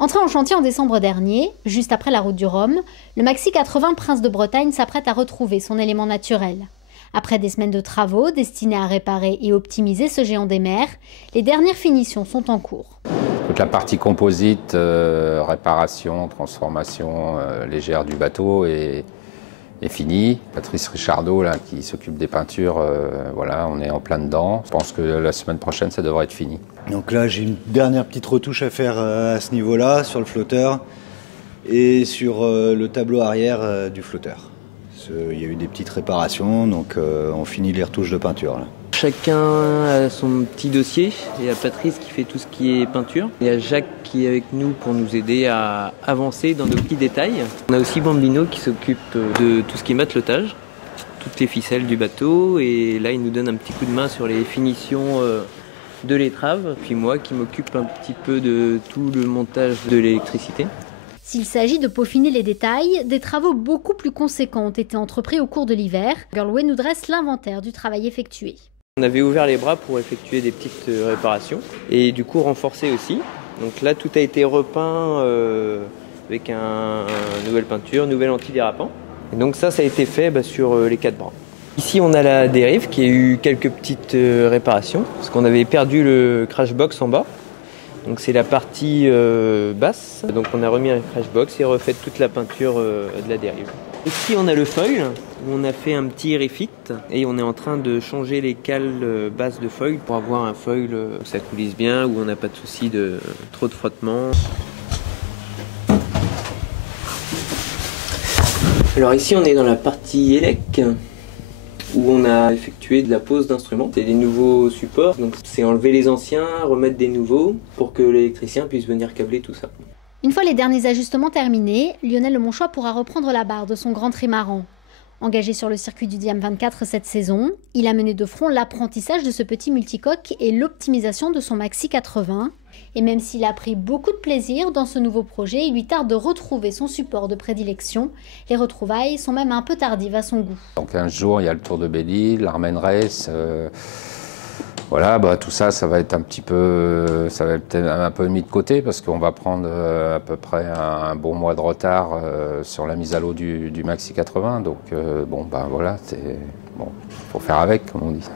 Entré en chantier en décembre dernier, juste après la route du Rhum, le Maxi 80 Prince de Bretagne s'apprête à retrouver son élément naturel. Après des semaines de travaux destinés à réparer et optimiser ce géant des mers, les dernières finitions sont en cours. Toute la partie composite, réparation, transformation légère du bateau est finie. Patrice Richardot, là, qui s'occupe des peintures, voilà, on est en plein dedans. Je pense que la semaine prochaine, ça devrait être fini. Donc là, j'ai une dernière petite retouche à faire à ce niveau-là, sur le flotteur et sur le tableau arrière du flotteur. Il y a eu des petites réparations, donc on finit les retouches de peinture, là. Chacun a son petit dossier. Il y a Patrice qui fait tout ce qui est peinture. Il y a Jacques qui est avec nous pour nous aider à avancer dans nos petits détails. On a aussi Bambino qui s'occupe de tout ce qui est matelotage, toutes les ficelles du bateau. Et là, il nous donne un petit coup de main sur les finitions de l'étrave. Puis moi qui m'occupe un petit peu de tout le montage de l'électricité. S'il s'agit de peaufiner les détails, des travaux beaucoup plus conséquents ont été entrepris au cours de l'hiver. Girlway nous dresse l'inventaire du travail effectué. On avait ouvert les bras pour effectuer des petites réparations et du coup renforcer aussi. Donc là, tout a été repeint avec une nouvelle peinture, nouvelle antidérapant. Et donc ça a été fait sur les 4 bras. Ici, on a la dérive qui a eu quelques petites réparations parce qu'on avait perdu le crash box en bas. Donc c'est la partie basse. Donc on a remis un crash box et refait toute la peinture de la dérive. Ici on a le foil, où on a fait un petit refit et on est en train de changer les cales basses de foil pour avoir un foil où ça coulisse bien, où on n'a pas de souci de trop de frottement. Alors ici on est dans la partie élec, où on a effectué de la pose d'instruments. C'est des nouveaux supports, donc c'est enlever les anciens, remettre des nouveaux pour que l'électricien puisse venir câbler tout ça. Une fois les derniers ajustements terminés, Lionel Lemonchois pourra reprendre la barre de son grand trimaran. Engagé sur le circuit du Diam 24 cette saison, il a mené de front l'apprentissage de ce petit multicoque et l'optimisation de son Maxi 80. Et même s'il a pris beaucoup de plaisir dans ce nouveau projet, il lui tarde de retrouver son support de prédilection. Les retrouvailles sont même un peu tardives à son goût. Dans 15 jours, il y a le Tour de Belle-Île, l'Armen Race. Voilà, tout ça, ça va être peut-être un peu mis de côté parce qu'on va prendre à peu près un bon mois de retard sur la mise à l'eau du Maxi 80. Donc voilà, faut faire avec, comme on dit.